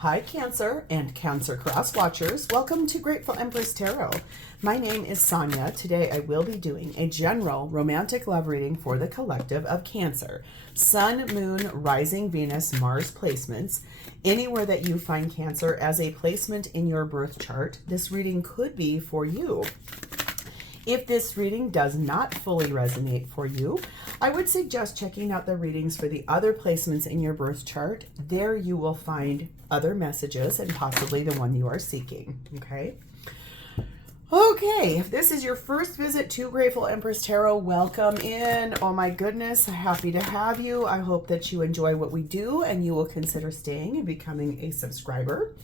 Hi Cancer and Cancer Cross Watchers. Welcome to Grateful Empress Tarot. My name is Sonia. Today I will be doing a general romantic love reading for the collective of Cancer. Sun, Moon, Rising, Venus, Mars placements. Anywhere that you find Cancer as a placement in your birth chart, this reading could be for you. If this reading does not fully resonate for you, I would suggest checking out the readings for the other placements in your birth chart. There you will find other messages and possibly the one you are seeking, okay? Okay, if this is your first visit to Grateful Empress Tarot, welcome in. Oh my goodness, happy to have you. I hope that you enjoy what we do and you will consider staying and becoming a subscriber.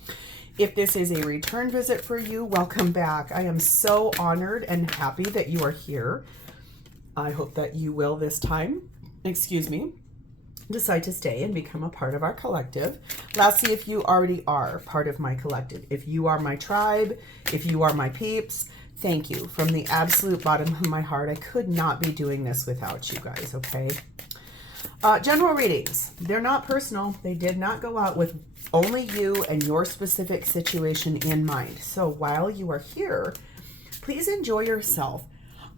If this is a return visit for you, welcome back. I am so honored and happy that you are here. I hope that you will this time, decide to stay and become a part of our collective. Lastly, if you already are part of my collective, if you are my tribe, if you are my peeps, thank you. From the absolute bottom of my heart, I could not be doing this without you guys, okay? General readings, they're not personal. They did not go out with only you and your specific situation in mind. So while you are here, please enjoy yourself.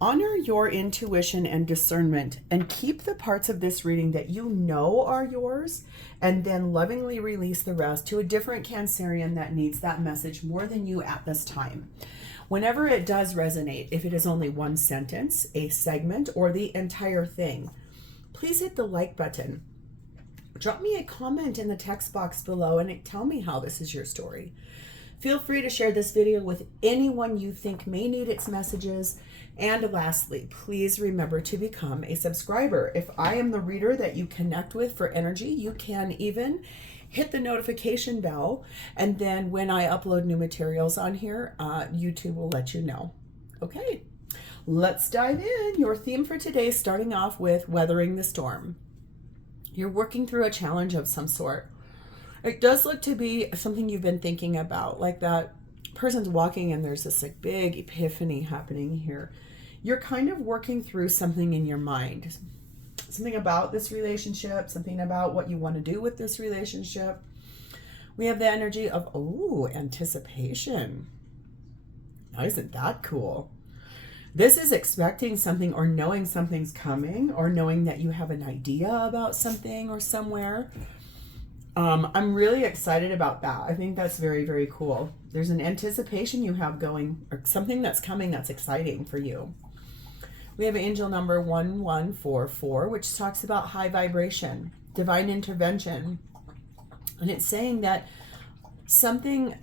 Honor your intuition and discernment and keep the parts of this reading that you know are yours and then lovingly release the rest to a different Cancerian that needs that message more than you at this time. Whenever it does resonate, if it is only one sentence, a segment, or the entire thing, please hit the like button. Drop me a comment in the text box below and tell me how this is your story. Feel free to share this video with anyone you think may need its messages. And lastly, please remember to become a subscriber. If I am the reader that you connect with for energy, you can even hit the notification bell. And then when I upload new materials on here, YouTube will let you know. Okay, let's dive in. Your theme for today, starting off with weathering the storm. You're working through a challenge of some sort. It does look to be something you've been thinking about, like that person's walking and there's this like big epiphany happening here. You're kind of working through something in your mind, something about this relationship, something about what you want to do with this relationship. We have the energy of, oh, anticipation. Isn't that cool? This is expecting something or knowing something's coming or knowing that you have an idea about something or somewhere. I'm really excited about that. I think that's very, very cool. There's an anticipation you have going or something that's coming that's exciting for you. We have angel number 1144, which talks about high vibration, divine intervention. And it's saying that something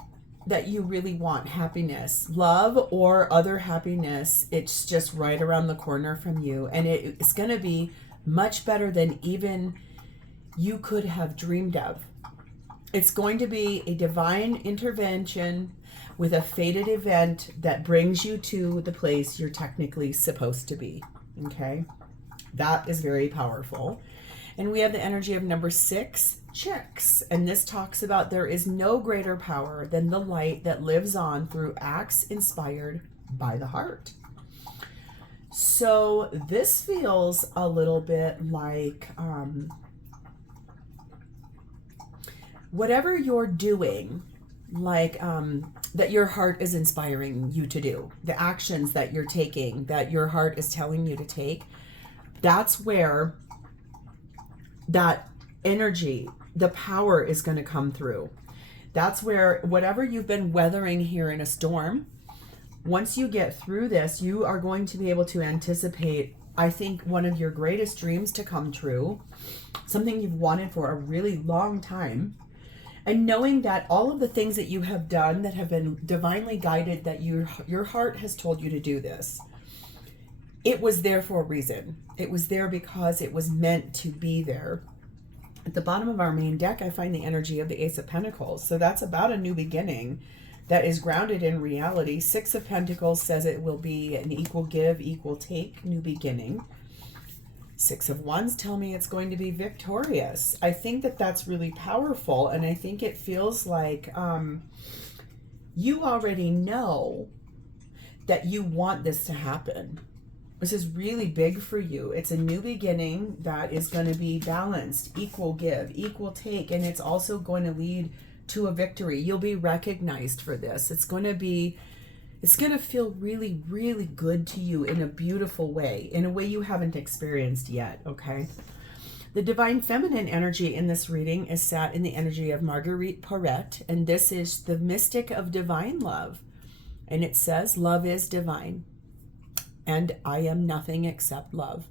that you really want, happiness, love, or other happiness, it's just right around the corner from you. And it's going to be much better than even you could have dreamed of. It's going to be a divine intervention with a fated event that brings you to the place you're technically supposed to be. Okay? That is very powerful. And we have the energy of number 6, chicks. And this talks about there is no greater power than the light that lives on through acts inspired by the heart. So this feels a little bit like whatever you're doing, like that your heart is inspiring you to do, the actions that you're taking, that your heart is telling you to take, that's where that energy, the power is going to come through. That's where whatever you've been weathering here in a storm, once you get through this, you are going to be able to anticipate, I think, one of your greatest dreams to come true, something you've wanted for a really long time. And knowing that all of the things that you have done that have been divinely guided, that your heart has told you to do this, it was there for a reason. It was there because it was meant to be there. At the bottom of our main deck, I find the energy of the Ace of Pentacles. So that's about a new beginning that is grounded in reality. 6 of Pentacles says it will be an equal give, equal take, new beginning. 6 of Wands tell me it's going to be victorious. I think that that's really powerful. And I think it feels like you already know that you want this to happen. This is really big for you. It's a new beginning that is going to be balanced, equal give, equal take, and it's also going to lead to a victory. You'll be recognized for this. It's going to feel really, really good to you in a beautiful way, in a way you haven't experienced yet, okay? The divine feminine energy in this reading is sat in the energy of Marguerite Porete, and this is the mystic of divine love. And it says, love is divine, and I am nothing except love.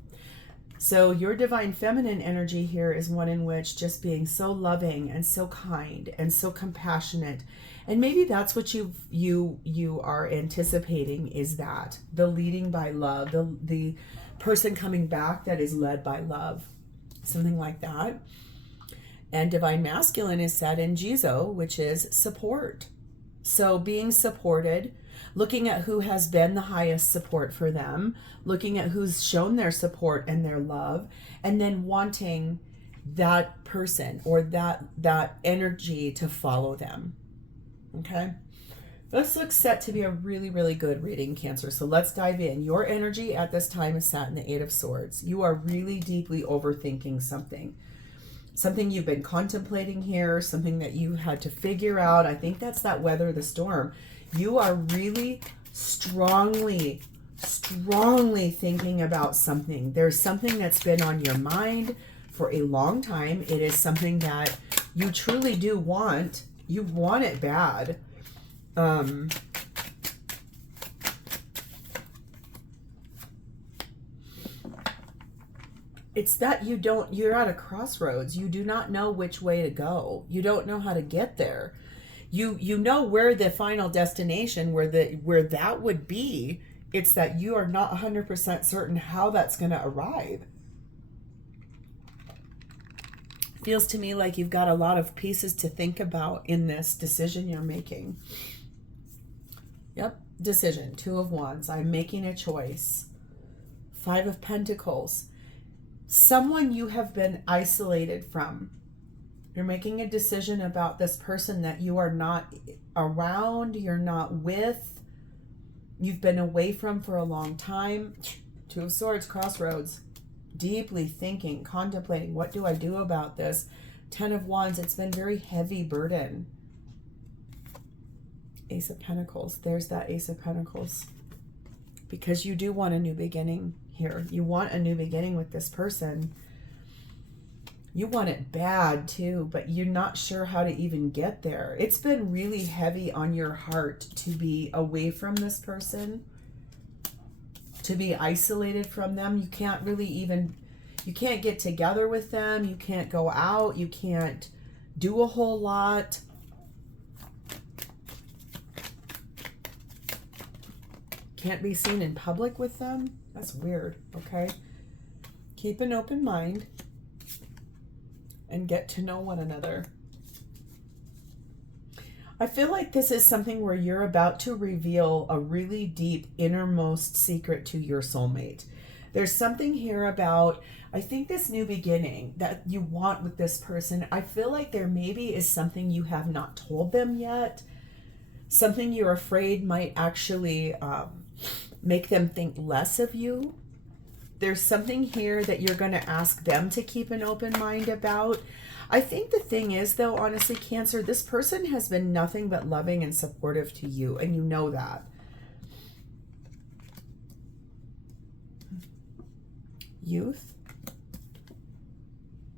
So your divine feminine energy here is one in which just being so loving and so kind and so compassionate, and maybe that's what you are anticipating, is that the leading by love, the person coming back that is led by love, something like that. And divine masculine is set in Jizo, which is support. So being supported, looking at who has been the highest support for them, looking at who's shown their support and their love, and then wanting that person or that energy to follow them. Okay? This looks set to be a really, really good reading, Cancer. So let's dive in. Your energy at this time is sat in the Eight of Swords. You are really deeply overthinking something. Something you've been contemplating here, something that you had to figure out. I think that's that weather the storm. You are really strongly thinking about something. There's something that's been on your mind for a long time. It is something that you truly do want. You want it bad. It's that you're at a crossroads. You do not know which way to go. You don't know how to get there. You know where the final destination, where that would be. It's that you are not 100% certain how that's going to arrive. Feels to me like you've got a lot of pieces to think about in this decision you're making. Yep, decision. Two of Wands. I'm making a choice. Five of Pentacles. Someone you have been isolated from. You're making a decision about this person that you are not around, you're not with, you've been away from for a long time. Two of Swords, crossroads. Deeply thinking, contemplating, what do I do about this? Ten of Wands, it's been very heavy burden. Ace of Pentacles, there's that Ace of Pentacles. Because you do want a new beginning here. You want a new beginning with this person. You want it bad too, but you're not sure how to even get there. It's been really heavy on your heart to be away from this person, to be isolated from them. You can't really you can't get together with them. You can't go out. You can't do a whole lot. Can't be seen in public with them. That's weird, okay? Keep an open mind and get to know one another. I feel like this is something where you're about to reveal a really deep innermost secret to your soulmate. There's something here about, I think, this new beginning that you want with this person. I feel like there maybe is something you have not told them yet. Something you're afraid might actually make them think less of you. There's something here that you're going to ask them to keep an open mind about. I think the thing is, though, honestly, Cancer, this person has been nothing but loving and supportive to you, and you know that. Youth.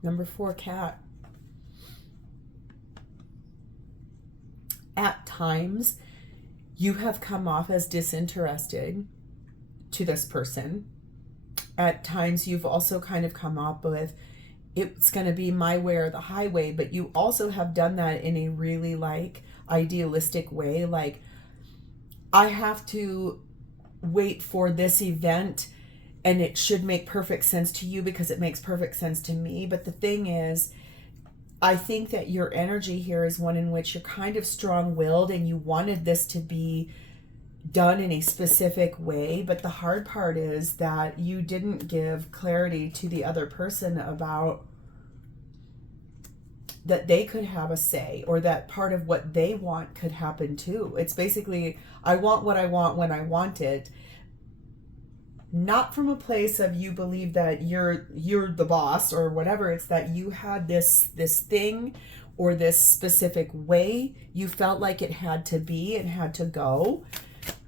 Number 4, Cat. At times, you have come off as disinterested to this person. At times, you've also kind of come up with, it's going to be my way or the highway, but you also have done that in a really idealistic way. Like, I have to wait for this event and it should make perfect sense to you because it makes perfect sense to me. But the thing is, I think that your energy here is one in which you're kind of strong-willed and you wanted this to be done in a specific way, but the hard part is that you didn't give clarity to the other person about that they could have a say, or that part of what they want could happen too. It's basically, I want what I want when I want it, not from a place of you believe that you're the boss or whatever. It's that you had this thing or this specific way. You felt like it had to be, it had to go.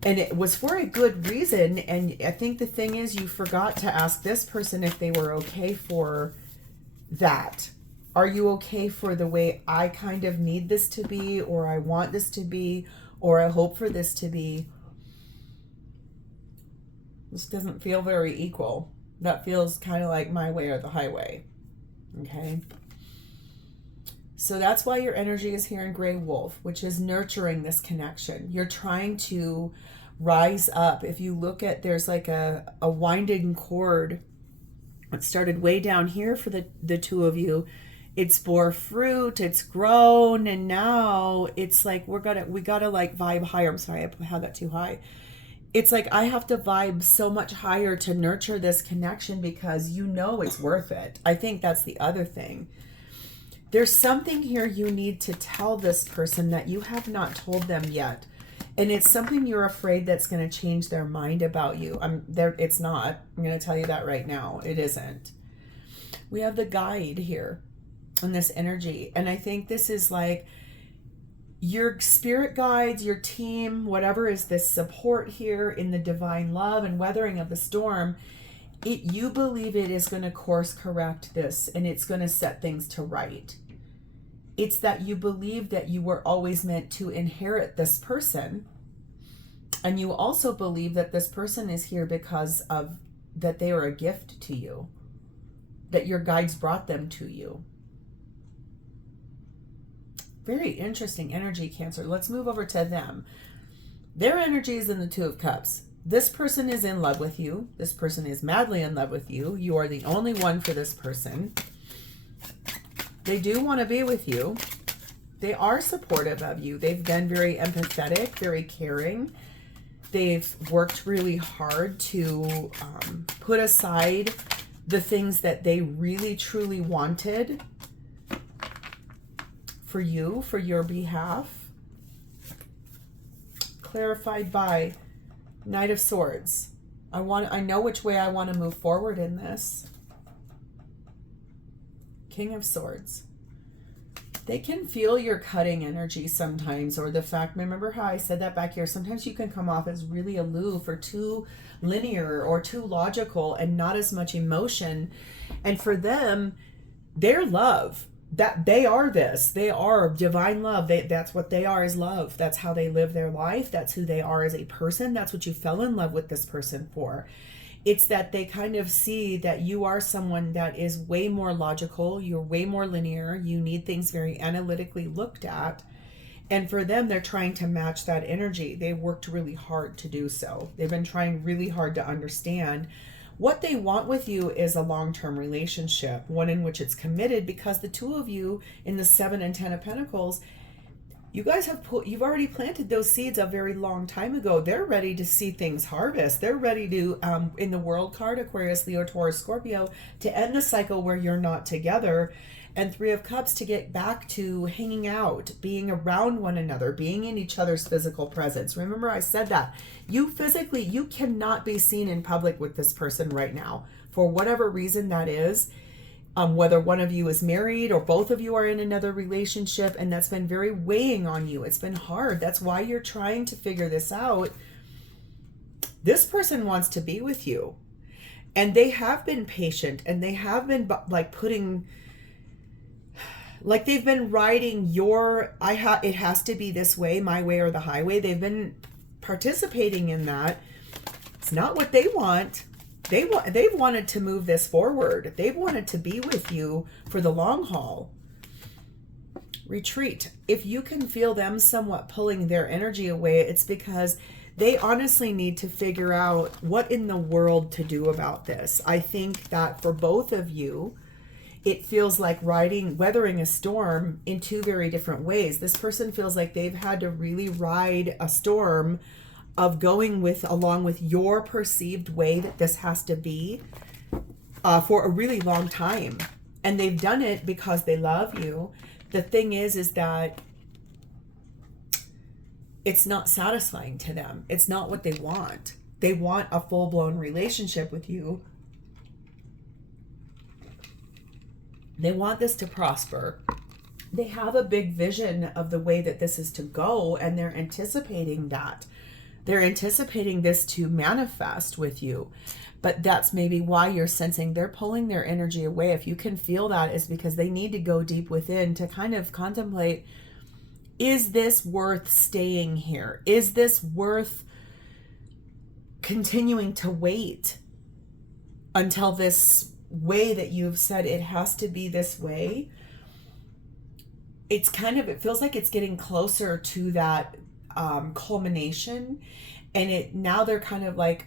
And it was for a good reason. And I think the thing is, you forgot to ask this person if they were okay for that. Are you okay for the way I kind of need this to be, or I want this to be, or I hope for this to be? This doesn't feel very equal. That feels kind of like my way or the highway. Okay? So that's why your energy is here in Gray Wolf, which is nurturing this connection. You're trying to rise up. If you look at, there's like a winding cord. It started way down here for the two of you. It's bore fruit, it's grown, and now it's like we gotta like vibe higher. I'm sorry, I had that too high. It's like I have to vibe so much higher to nurture this connection because you know it's worth it. I think that's the other thing. There's something here you need to tell this person that you have not told them yet. And it's something you're afraid that's going to change their mind about you. It's not. I'm going to tell you that right now. It isn't. We have the guide here in this energy. And I think this is like your spirit guides, your team, whatever is this support here in the divine love and weathering of the storm. You believe it is going to course correct this and it's going to set things to right. It's that you believe that you were always meant to inherit this person. And you also believe that this person is here because of that they are a gift to you, that your guides brought them to you. Very interesting energy, Cancer. Let's move over to them. Their energy is in the Two of Cups. This person is in love with you. This person is madly in love with you. You are the only one for this person. They do want to be with you. They are supportive of you. They've been very empathetic, very caring. They've worked really hard to put aside the things that they really, truly wanted for you, for your behalf. Clarified by Knight of Swords. I know which way I want to move forward in this. King of Swords. They can feel your cutting energy sometimes, or the fact, remember how I said that back here, sometimes you can come off as really aloof or too linear or too logical and not as much emotion. And for them, their love, that they are this, they are divine love. That's what they are, is love. That's how they live their life. That's who they are as a person. That's what you fell in love with this person for. It's that they kind of see that you are someone that is way more logical. You're way more linear. You need things very analytically looked at. And for them, they're trying to match that energy. They worked really hard to do so. They've been trying really hard to understand what they want with you is a long-term relationship, one in which it's committed, because the two of you in the 7 and 10 of Pentacles, you guys you've already planted those seeds a very long time ago. They're ready to see things harvest. They're ready to, in the World card, Aquarius, Leo, Taurus, Scorpio, to end the cycle where you're not together. And 3 of Cups to get back to hanging out, being around one another, being in each other's physical presence. Remember I said that. You cannot be seen in public with this person right now. For whatever reason that is. Whether one of you is married or both of you are in another relationship, and that's been very weighing on you. It's been hard. That's why you're trying to figure this out. This person wants to be with you. And they have been patient, and they have been like they've been riding it has to be this way, my way or the highway. They've been participating in that. It's not what they want. They've wanted to move this forward. They've wanted to be with you for the long haul. Retreat. If you can feel them somewhat pulling their energy away, it's because they honestly need to figure out what in the world to do about this. I think that for both of you, it feels like weathering a storm in 2 very different ways. This person feels like they've had to really ride a storm of going along with your perceived way that this has to be for a really long time. And they've done it because they love you. The thing is that it's not satisfying to them. It's not what they want. They want a full-blown relationship with you. They want this to prosper. they have a big vision of the way that this is to go, and they're anticipating that. They're anticipating this to manifest with you. But that's maybe why you're sensing they're pulling their energy away. If you can feel that, is because they need to go deep within to kind of contemplate, is this worth staying here? Is this worth continuing to wait until this way that you've said it has to be this way? It's kind of, it feels like it's getting closer to that culmination. And now they're kind of like,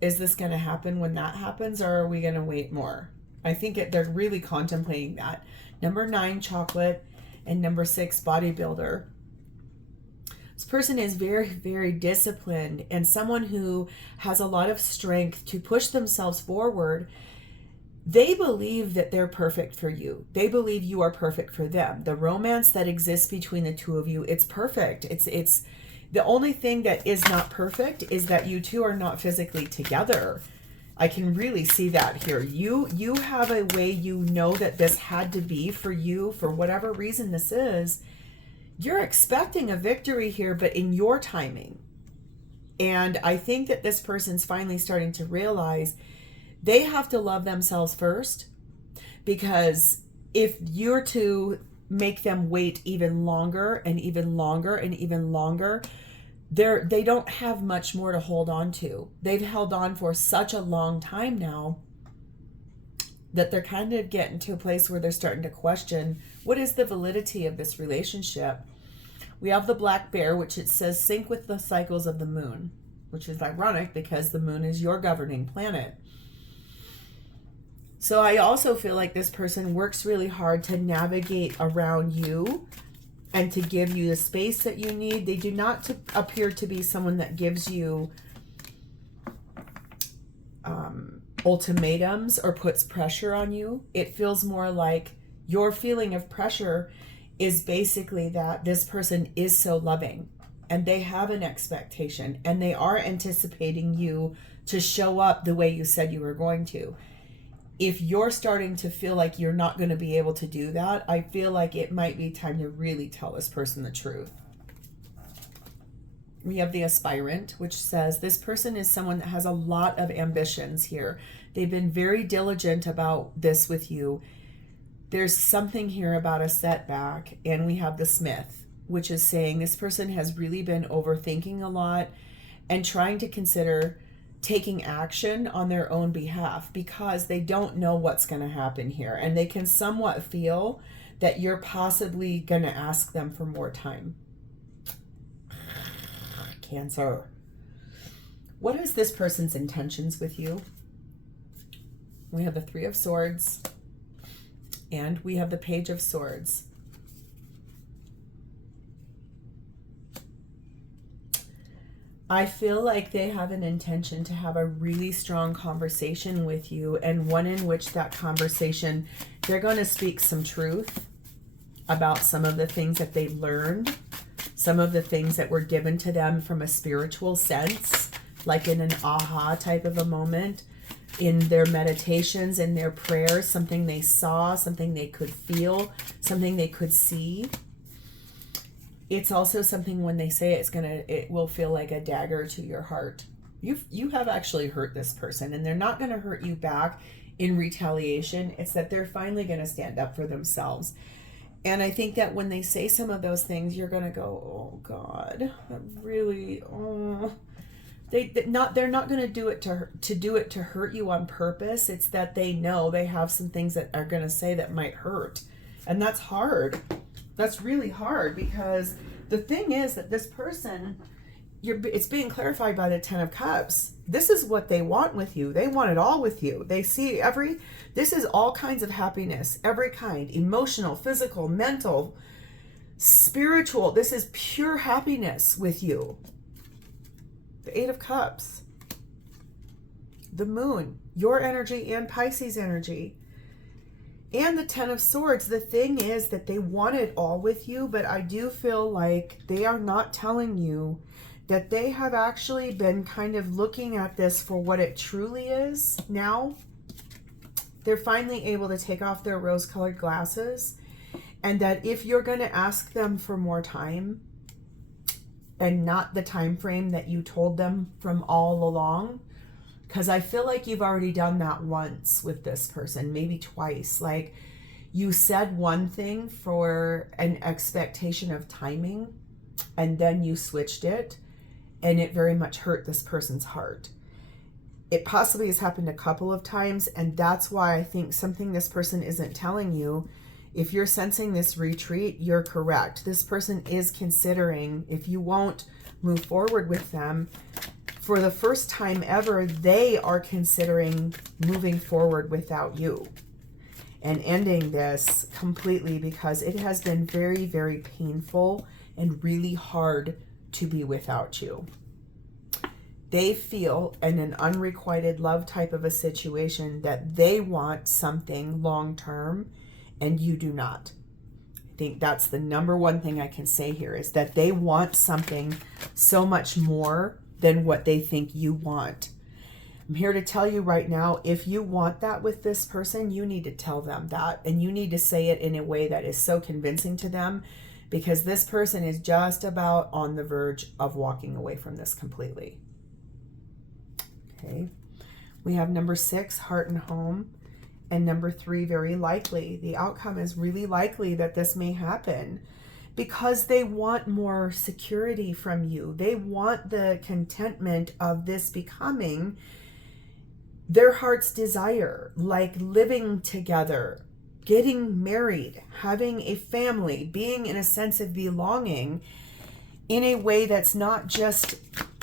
is this going to happen when that happens, or are we going to wait more? I think they're really contemplating that. Number 9, chocolate, and number 6, bodybuilder. This person is very, very disciplined and someone who has a lot of strength to push themselves forward. They believe that they're perfect for you. They believe you are perfect for them. The romance that exists between the two of you, it's perfect. It's the only thing that is not perfect is that you two are not physically together. I can really see that here. You have a way, you know, that this had to be for you, for whatever reason this is. You're expecting a victory here, but in your timing. And I think that this person's finally starting to realize they have to love themselves first, because if you're to make them wait even longer and even longer and even longer, they don't have much more to hold on to. They've held on for such a long time now that they're kind of getting to a place where they're starting to question, what is the validity of this relationship? We have the black bear, which it says sync with the cycles of the moon, which is ironic because the moon is your governing planet. So I also feel like this person works really hard to navigate around you and to give you the space that you need. They do not appear to be someone that gives you ultimatums or puts pressure on you. It feels more like your feeling of pressure is basically that this person is so loving and they have an expectation and they are anticipating you to show up the way you said you were going to. If you're starting to feel like you're not going to be able to do that, I feel like it might be time to really tell this person the truth. We have the aspirant, which says this person is someone that has a lot of ambitions here. They've been very diligent about this with you. There's something here about a setback. And we have the Smith, which is saying this person has really been overthinking a lot and trying to consider taking action on their own behalf because they don't know what's going to happen here. And they can somewhat feel that you're possibly going to ask them for more time. Cancer. What is this person's intentions with you? We have the Three of Swords and we have the Page of Swords. I feel like they have an intention to have a really strong conversation with you, and one in which that conversation, they're going to speak some truth about some of the things that they learned, some of the things that were given to them from a spiritual sense, like in an aha type of a moment, in their meditations, in their prayers, something they saw, something they could feel, something they could see. It's also something when they say it will feel like a dagger to your heart. You have actually hurt this person, and they're not going to hurt you back in retaliation. It's that they're finally going to stand up for themselves. And I think that when they say some of those things, you're going to go, oh God, that really, oh. They're not going to do it to hurt you on purpose. It's that they know they have some things that are going to say that might hurt. And that's hard. That's really hard, because the thing is that this person, it's being clarified by the Ten of Cups. This is what they want with you. They want it all with you. They see this is all kinds of happiness, every kind, emotional, physical, mental, spiritual. This is pure happiness with you. The Eight of Cups, the Moon, your energy and Pisces energy. And the Ten of Swords. The thing is that they want it all with you, but I do feel like they are not telling you that they have actually been kind of looking at this for what it truly is now. They're finally able to take off their rose-colored glasses And that if you're going to ask them for more time and not the time frame that you told them from all along, because I feel like you've already done that once with this person, maybe twice. Like you said one thing for an expectation of timing and then you switched it, and it very much hurt this person's heart. It possibly has happened a couple of times, and that's why I think something this person isn't telling you. If you're sensing this retreat, you're correct. This person is considering, if you won't move forward with them, for the first time ever, they are considering moving forward without you and ending this completely, because it has been very, very painful and really hard to be without you. They feel in an unrequited love type of a situation that they want something long-term and you do not. I think that's the number one thing I can say here, is that they want something so much more than what they think you want. I'm here to tell you right now, if you want that with this person, you need to tell them that, and you need to say it in a way that is so convincing to them, because this person is just about on the verge of walking away from this completely. Okay, we have number 6, heart and home, and number 3, very likely. The outcome is really likely that this may happen because they want more security from you. They want the contentment of this becoming their heart's desire, like living together, getting married, having a family, being in a sense of belonging in a way that's not just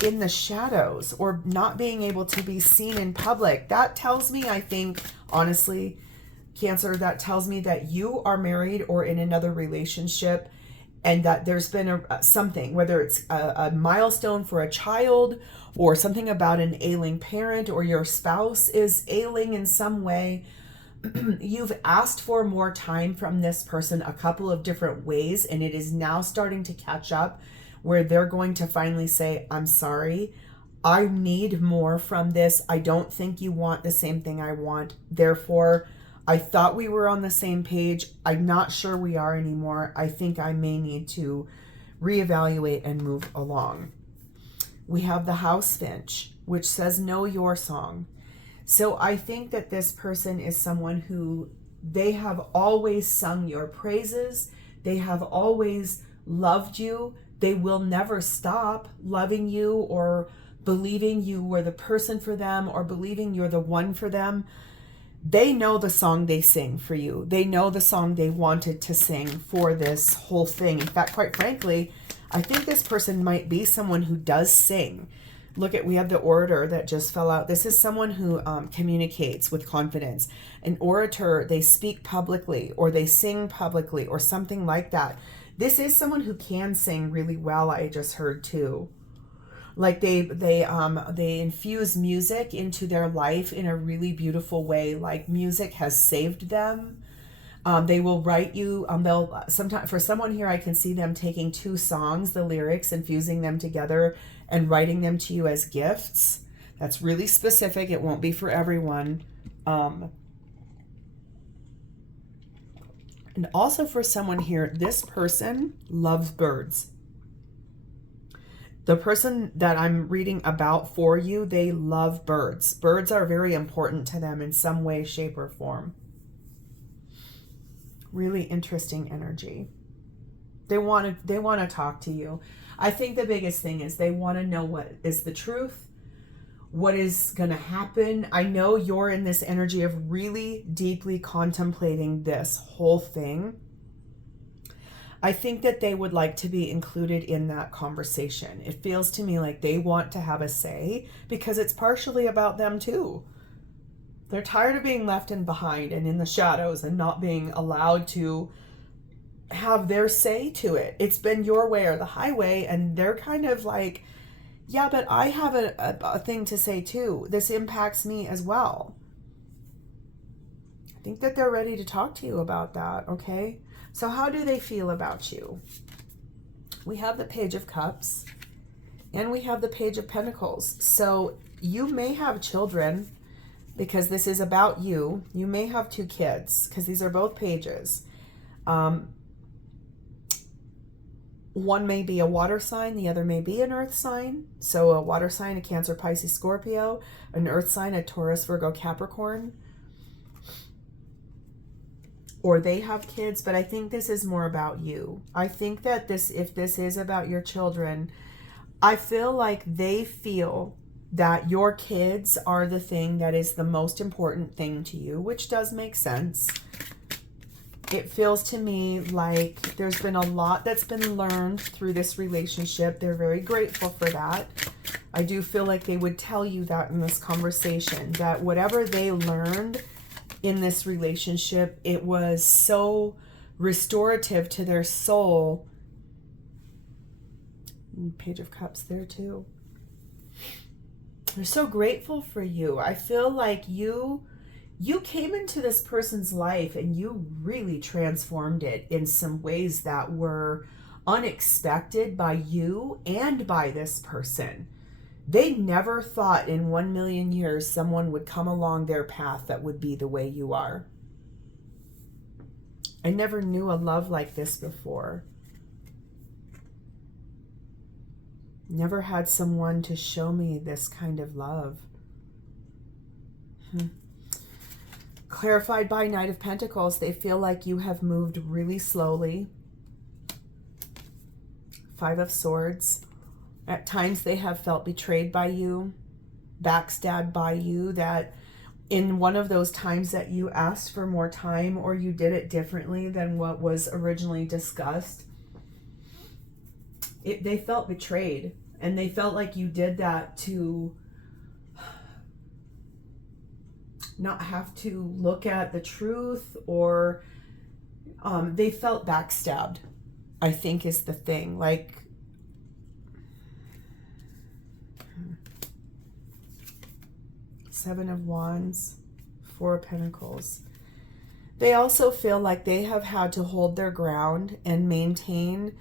in the shadows or not being able to be seen in public. That tells me, I think, honestly, Cancer, that tells me that you are married or in another relationship, and that there's been something, whether it's a milestone for a child or something about an ailing parent, or your spouse is ailing in some way. You've asked for more time from this person a couple of different ways, and it is now starting to catch up, where they're going to finally say, I'm sorry, I need more from this. I don't think you want the same thing I want. Therefore, I thought we were on the same page. I'm not sure we are anymore. I think I may need to reevaluate and move along. We have the house finch, which says, know your song. So I think that this person is someone who, they have always sung your praises. They have always loved you. They will never stop loving you or believing you were the person for them or believing you're the one for them. They know the song they sing for you. They know the song they wanted to sing for this whole thing. In fact, quite frankly, I think this person might be someone who does sing. Look at, we have the orator that just fell out. This is someone who communicates with confidence. An orator, they speak publicly or they sing publicly or something like that. This is someone who can sing really well, I just heard too. Like they infuse music into their life in a really beautiful way. Like music has saved them. They will write you, they'll sometimes, for someone here, I can see them taking 2 songs, the lyrics, infusing them together and writing them to you as gifts. That's really specific. It won't be for everyone. And also for someone here, this person loves birds. The person that I'm reading about for you, they love birds. Birds are very important to them in some way, shape, or form. Really interesting energy. They want to talk to you. I think the biggest thing is they want to know what is the truth, what is going to happen. I know you're in this energy of really deeply contemplating this whole thing. I think that they would like to be included in that conversation. It feels to me like they want to have a say because it's partially about them too. They're tired of being left in behind and in the shadows and not being allowed to have their say to it. It's been your way or the highway, and they're kind of like, yeah, but I have a thing to say too. This impacts me as well. I think that they're ready to talk to you about that, okay? So how do they feel about you? We have the Page of Cups and we have the Page of Pentacles. So you may have children because this is about you. You may have 2 kids because these are both pages. One may be a water sign, the other may be an earth sign. So a water sign, a Cancer, Pisces, Scorpio, an earth sign, a Taurus, Virgo, Capricorn. Or they have kids, but I think this is more about you. I think that if this is about your children, I feel like they feel that your kids are the thing that is the most important thing to you, which does make sense. It feels to me like there's been a lot that's been learned through this relationship. They're very grateful for that. I do feel like they would tell you that in this conversation, that whatever they learned in this relationship, it was so restorative to their soul. Page of Cups there too. They're so grateful for you. I feel like you came into this person's life and you really transformed it in some ways that were unexpected by you and by this person. They never thought in 1,000,000 years someone would come along their path that would be the way you are. I never knew a love like this before. Never had someone to show me this kind of love. Clarified by Knight of Pentacles, they feel like you have moved really slowly. Five of Swords. At times they have felt betrayed by you, backstabbed by you, that in one of those times that you asked for more time or you did it differently than what was originally discussed, they felt betrayed, and they felt like you did that to not have to look at the truth, or they felt backstabbed, I think is the thing. Like, Seven of Wands, Four of Pentacles. They also feel like they have had to hold their ground and maintain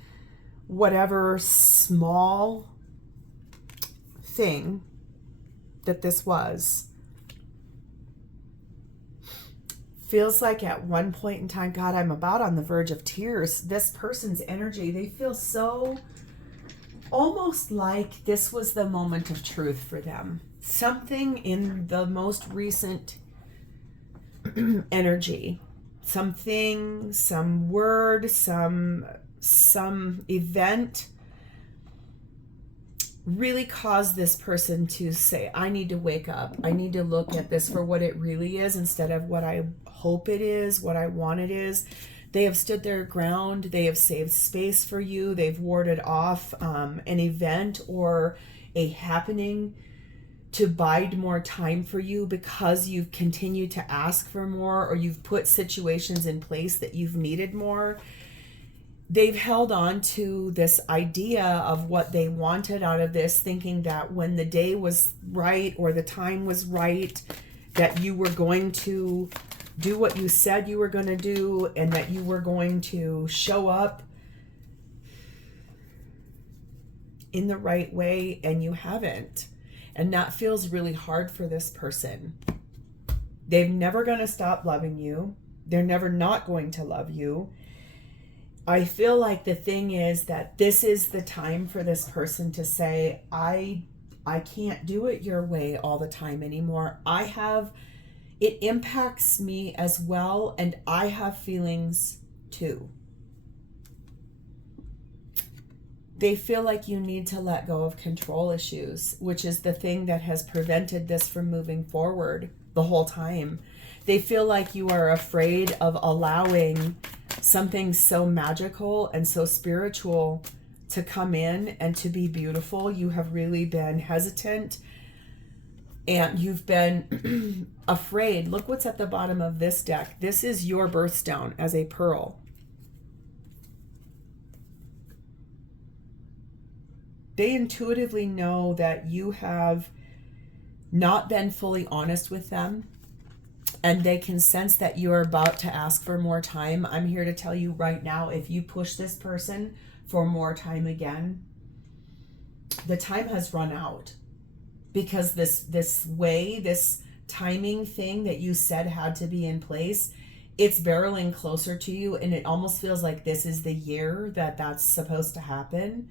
whatever small thing that this was. Feels like at one point in time, God, I'm about on the verge of tears. This person's energy, they feel so almost like this was the moment of truth for them. Something in the most recent energy, something, some word, some event really caused this person to say, I need to wake up. I need to look at this for what it really is instead of what I hope it is, what I want it is. They have stood their ground. They have saved space for you. They've warded off an event or a happening to bide more time for you because you've continued to ask for more, or you've put situations in place that you've needed more. They've held on to this idea of what they wanted out of this, thinking that when the day was right or the time was right, that you were going to do what you said you were going to do, and that you were going to show up in the right way, and you haven't. And that feels really hard for this person. They're never going to stop loving you. They're never not going to love you. I feel like the thing is that this is the time for this person to say, I can't do it your way all the time anymore. It impacts me as well, and I have feelings too. They feel like you need to let go of control issues, which is the thing that has prevented this from moving forward the whole time. They feel like you are afraid of allowing something so magical and so spiritual to come in and to be beautiful. You have really been hesitant, and you've been afraid. Look what's at the bottom of this deck. This is your birthstone as a pearl. They intuitively know that you have not been fully honest with them, and they can sense that you're about to ask for more time. I'm here to tell you right now, if you push this person for more time again, the time has run out, because this timing thing that you said had to be in place it's barreling closer to you, and it almost feels like this is the year that that's supposed to happen.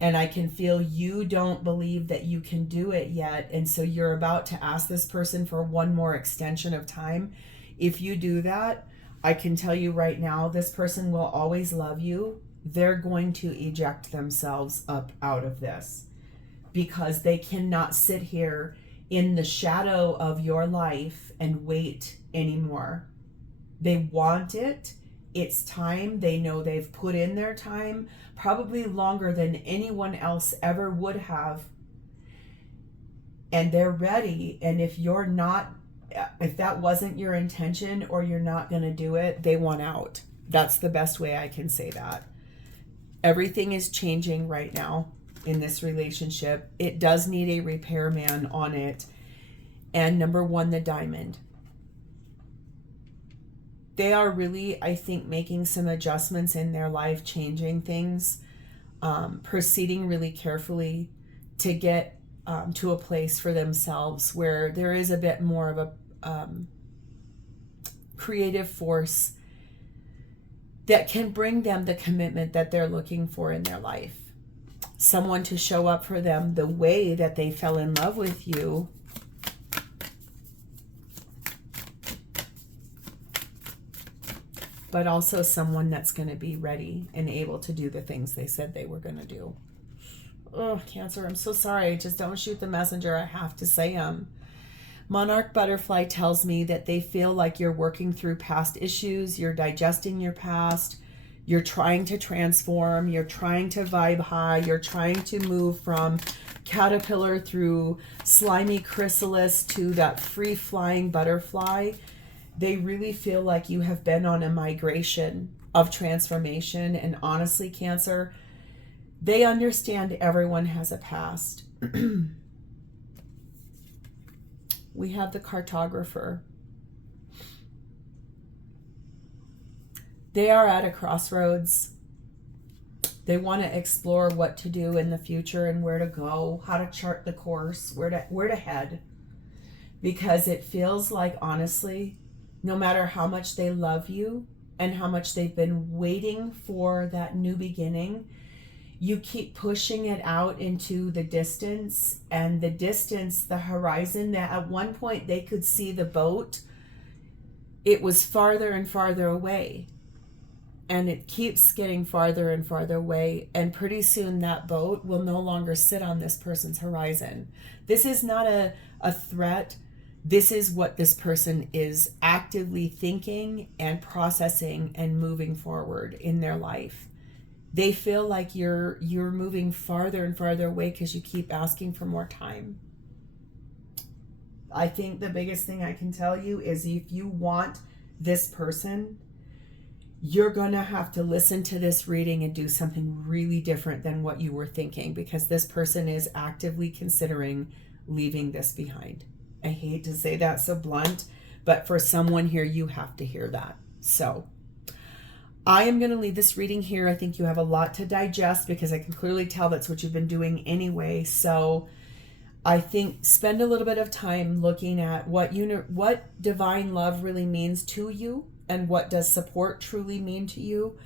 And I can feel you don't believe that you can do it yet, and so you're about to ask this person for one more extension of time. If you do that, I can tell you right now, this person will always love you. They're going to eject themselves up out of this because they cannot sit here in the shadow of your life and wait anymore. They want it. It's time. They know they've put in their time, probably longer than anyone else ever would have. And they're ready. And if that wasn't your intention, or you're not going to do it, they want out. That's the best way I can say that. Everything is changing right now in this relationship. It does need a repairman on it. And number one, the diamond. They are really, I think, making some adjustments in their life, changing things, proceeding really carefully to get to a place for themselves where there is a bit more of a creative force that can bring them the commitment that they're looking for in their life. Someone to show up for them the way that they fell in love with you. But also someone that's going to be ready and able to do the things they said they were going to do. Oh, Cancer, I'm so sorry. Just don't shoot the messenger. I have to say them. Monarch Butterfly tells me that they feel like you're working through past issues. You're digesting your past. You're trying to transform. You're trying to vibe high. You're trying to move from caterpillar through slimy chrysalis to that free-flying butterfly. They really feel like you have been on a migration of transformation. And honestly, Cancer, they understand everyone has a past. We have the cartographer. They are at a crossroads. They want to explore what to do in the future and where to go, how to chart the course, where to head. Because it feels like, honestly, no matter how much they love you and how much they've been waiting for that new beginning, you keep pushing it out into the distance, and the distance, the horizon, that at one point they could see the boat. It was farther and farther away, and it keeps getting farther and farther away, and pretty soon that boat will no longer sit on this person's horizon. This is not a threat. This is what this person is actively thinking and processing and moving forward in their life. They feel like you're moving farther and farther away because you keep asking for more time. I think the biggest thing I can tell you is if you want this person, you're going to have to listen to this reading and do something really different than what you were thinking, because this person is actively considering leaving this behind. I hate to say that so blunt, but for someone here, you have to hear that. So I am going to leave this reading here. I think you have a lot to digest, because I can clearly tell that's what you've been doing anyway. So I think spend a little bit of time looking at what divine love really means to you, and what does support truly mean to you,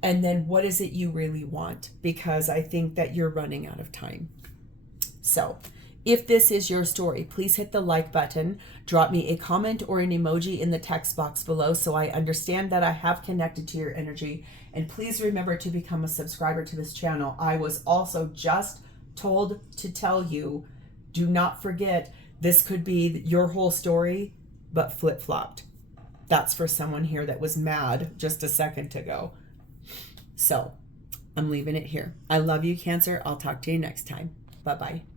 and then what is it you really want, because I think that you're running out of time. So if this is your story, please hit the like button, drop me a comment or an emoji in the text box below so I understand that I have connected to your energy. And please remember to become a subscriber to this channel. I was also just told to tell you, do not forget, this could be your whole story, but flip-flopped. That's for someone here that was mad just a second ago. So I'm leaving it here. I love you, Cancer. I'll talk to you next time. Bye-bye.